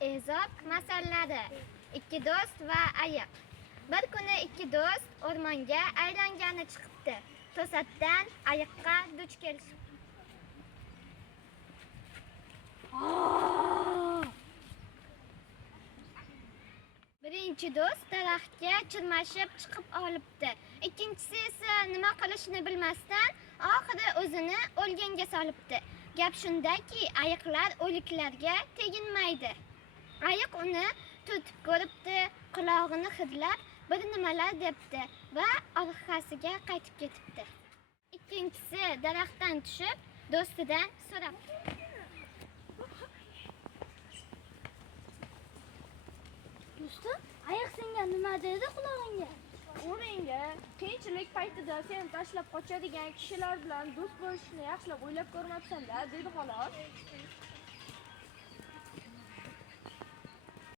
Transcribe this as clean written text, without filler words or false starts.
Ezop masallalari. Ikki do'st va ayiq. Bir kuni ikki do'st o'rmonga aylangani chiqibdi. To'satdan ayiqqa duch kelishibdi. Birinchi do'st daraxtga chirmashib chiqib olibdi. Ikkinchisi esa nima qilishni bilmasdan oxiri o'zini o'lganga solibdi. Gap shundaki, ayiqlar o'liklarga teginmaydi. Ayiq uni tutib ko'ribdi, qulog'ini hidlab bir nimalar debdi va orqasiga qaytib ketibdi. Ikkinchisi daraxtdan tushib, do'stidan so'rabdi. Do'stim, ayiq senga nima dedi qulog'ingga? U menga qiyinchilik paytida seni tashlab qochadigan kishilar bilan do'st bo'lishni yaxshilab o'ylab ko'rmabsan-da, dedi xolos.